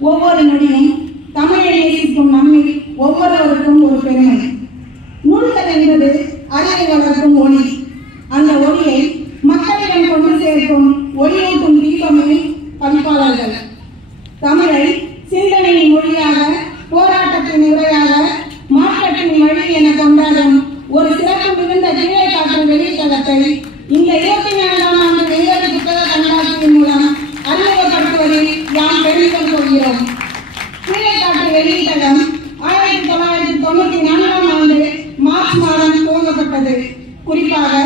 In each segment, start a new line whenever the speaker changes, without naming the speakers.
ஒவ்வொரு நொடியும் தமிழை நேசிக்கும் நம்மை குறிப்பாக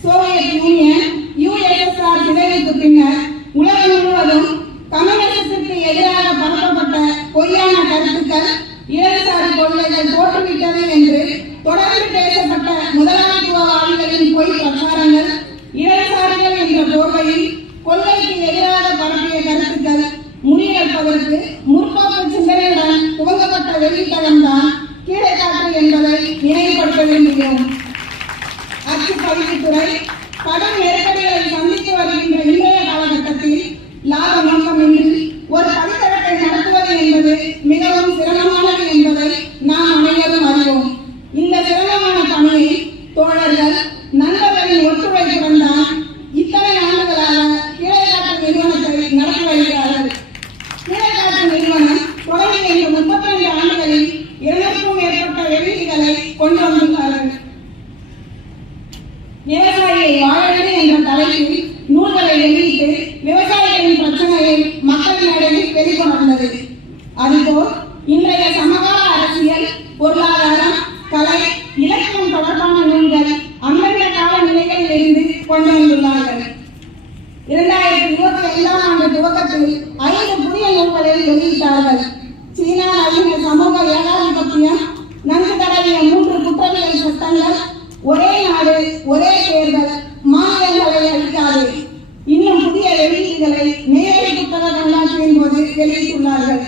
சோவியத் யூனியன் யுஎஸ்எஸ்ஆர் சிதைவுக்கு பின்னர் உலகம் முழுவதும் கம்யூனிசத்திற்கு எதிராக பரப்பப்பட்ட பொய்யான கருத்துக்கள் இடதுசாரி கொள்கைகள் தோற்றுவிட்டது என்று தொடர்ந்து பேசப்பட்ட முதலாளித்துவவாதிகளின் பொய் பிரச்சாரங்கள் இடதுசாரிகள் என்ற போர்வையில் கொள்கைக்கு எதிராக பரப்பிய கருத்துக்கள் முறியடிப்பதற்கு முற்போக்கு சிந்தனையுடன் துவங்கப்பட்ட வெளியிட்டகம்தான் நிறுவனம் தொடங்கி முப்பத்தி ரெண்டு ஆண்டுகளில் இருநூறுக்கும் மேற்பட்ட வெளியீடுகளை கொண்டு வந்துள்ளார்கள் விவசாயியை வாழவில்லை என்ற தலைப்பில் நூல்களை வெளியிட்டு விவசாயிகளின் பிரச்சனையை மக்களின் இடையில் வெளிக்கொணர்ந்தது. அதுபோல் இன்றைய சமகால அரசியல் பொருளாதார இரண்டாயிரத்தி இருபத்தி ஐந்தாம் ஆண்டு துவக்கத்தில் ஐந்து புதிய நூல்களை வெளியிட்டார்கள். சீனா நவீன சமூக ஏகாதிபத்தியம் நன்கு தடவிய மூன்று குற்றவியல் சட்டங்கள் ஒரே நாடு ஒரே தேர்தல் மாநிலங்களை அளிக்காது இன்னும் புதிய வெளியீடுகளை நேரடி புத்தக கண்காட்சியின் போது வெளியிட்டுள்ளார்கள்.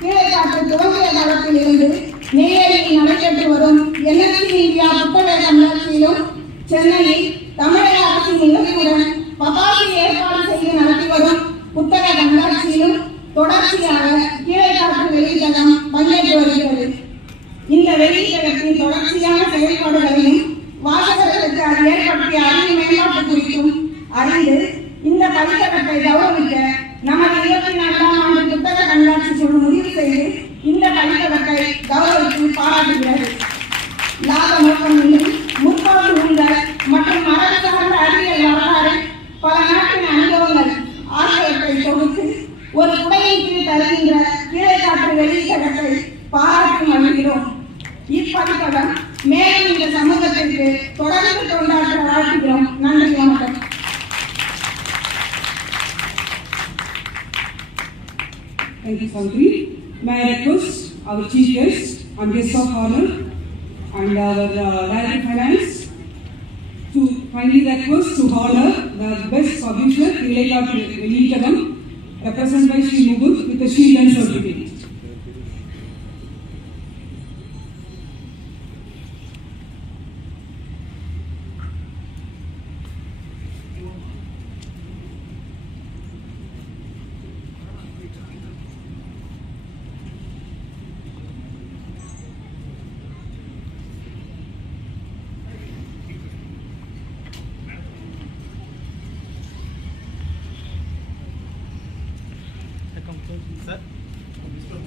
கீழைக்காட்டு துவங்கிய காலத்தில் இருந்து நேரடியில் நடைபெற்று வரும் என்எஸ்சி இந்தியா புத்தக கண்காட்சியிலும் சென்னையில் தமிழக அரசின் உதவியுடன் பபாசி ஏற்பாடு செய்து நடத்தி வரும் புத்தக கண்காட்சியிலும் தொடர்ச்சியாக கீழே காற்று வெளியீட்டகம் பங்கேற்று வருகிறது. இந்த வெளியீட்டகத்தின் தொடர்ச்சியான செயல்பாடுகளையும் வாசகர்களுக்கு அது ஏற்படுத்திய அறிவு மேம்பாட்டு குறித்தும் அறிந்து இந்த பதிப்பகத்தை கௌரவிக்க நமது இருபத்தி நான்காம் ஆண்டு புத்தக கண்காட்சி குழு முடிவு செய்து இந்த பதிப்பகத்தை கௌரவித்து பாராட்டுகிறது. லாப நோக்கமின்றி முற்போக்கு ஒரு குடையின் கீழ் தருகின்ற கீழே காற்று வெளியீட்டகத்தை பாராட்டி மகிழ்கிறோம் இப்பதிப்பகம் மேலும் இந்த சமூகத்திற்கு தொடர்ந்து தொண்டாற்ற வாழ்த்துகிறோம் நன்றி வணக்கம்
Thank you, Sankri. May I request our chief guest and guest of honor and our uh, director finance to kindly request to honor the best publisher, Ilayat a person by Sri Mubuk with a Sri Lens certificate.
Sir, Mr.